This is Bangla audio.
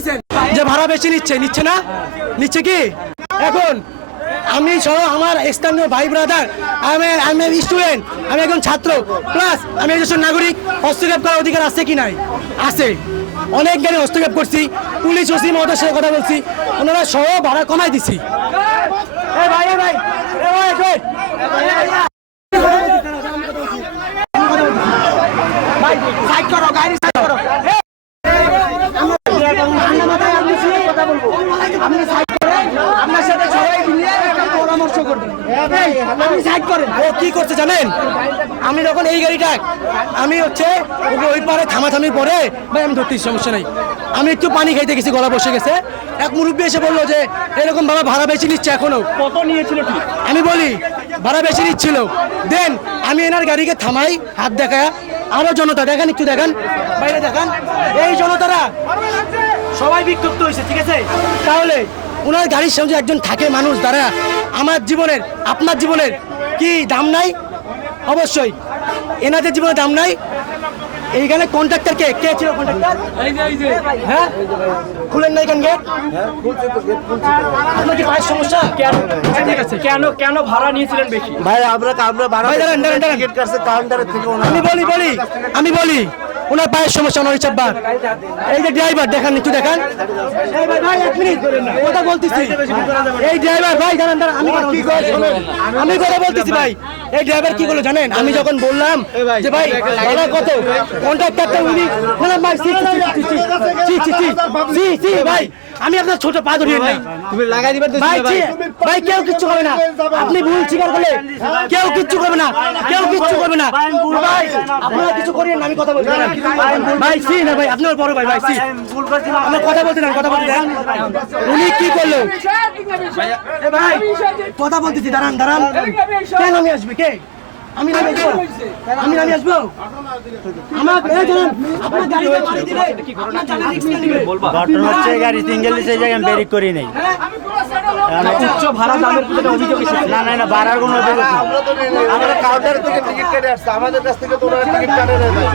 দিচ্ছেন যে ভাড়া বেশি নিচ্ছে না, নিচ্ছে কি? এখন আমি সহ আমার স্থানীয় ভাই ব্রাদার, আমি স্টুডেন্ট, আমি একজন ছাত্র, প্লাস আমি একজন নাগরিক, হস্তক্ষেপ করার অধিকার আছে কি নাই? আছে। অনেক গাড়ি হস্তক্ষেপ করছি, পুলিশ ওসি মহোদয়ের সাথে কথা বলছি, ওনারা সহ ভাড়া কমাই দিছি। আপনার সাথে সবাই মিলিয়ে একটা পরামর্শ করবেন। আপনি সাইড করেন। ও কি করছে জানেন? আমি যখন এই গাড়িটা আমি হচ্ছে ওই পারে থামাথামির পরে ভাই আমি ধরতে সমস্যা নাই, আমি একটু পানি খাইতে গেছি, গলা বসে গেছে, এক মুরব্বী এসে বললো যে এরকম বাবা ভাড়া বেশি নিচ্ছে। এখনো কত নিয়েছিল ঠিক? আমি বলি ভাড়া বেশি নিচ্ছিল, দেন আমি এনার গাড়িকে থামাই, হাত দেখায়, আরো জনতা দেখেন, একটু দেখেন, বাইরে দেখেন, এই জনতারা সবাই বিক্ষুব্ধ হয়েছে, ঠিক আছে? তাহলে ওনার গাড়ির সামনে একজন থাকে মানুষ দ্বারা আমার জীবনের, আপনার জীবনের কি দাম নাই? অবশ্যই এনাদের জীবনের দাম নাই। এইখানে কন্ট্রাক্টর কে ছিল? কন্ট্রাক্টর হ্যাঁ, খুলেন নাই কেন গেট? আপনার কি পায়ের সমস্যা? ঠিক আছে, কেন ভাড়া নিয়েছিলেন বেশি? ভাই আমরা ভাড়া ভাই দাঁড়ান, টিকিট কাটছে কাউন্টারে থেকে আমি বলি ওনার পায়ের সমস্যা, ওনার চাপবার। এই যে ড্রাইভার দেখান, একটু দেখান। এই ভাই এক মিনিট কথা বলতেছি। এই ড্রাইভার ভাই দাঁড়ান, আমি কথা বলতেছি ভাই। এই ড্রাইভার কি করলো জানেন? আমি যখন বললাম যে ভাই ভাড়া কত, কন্ট্রাক্টরটা উনি না ভাই ভাই আমি আপনার ছোট পা ধরিয়ে নাই, তুমি লাগাই দিবে ভাই ভাই কেউ কিচ্ছু করবে না, আপনি ভুল স্বীকার করলে কেউ কিচ্ছু করবে না, কেউ কিচ্ছু করবে না ভাই, আপনারা কিছু করিয়েন না, আমি কথা বলছি ভাই। সি না ভাই, আপনার বড় ভাই, ভাই সি আমরা কথা বলতে না, কথা বলতে দেন। উনি কি করলো ভাই? কথা বলতেছি, দাঁড়ান দাঁড়ান। কেন আমি আসবে? কে আমি নামে আসবো? আমি নামে আসবো? আমার আপনার গাড়ি বাড়ি দিলে আপনার জানা রিস্ক নিবে। ঘটনা হচ্ছে গাড়ি সিঙ্গেল সেই জায়গায় আমি ব্রেক করি নাই। উচ্চ ভাড়া দামের প্রতি অভিযোগ এসেছে। না ভাড়ার কোনো অভিযোগ নেই। আমরা কাউন্টার থেকে টিকিট কেটে আসছে, আমাদের কাছ থেকে তো ওরা টিকিট কাটে নেয় ভাই।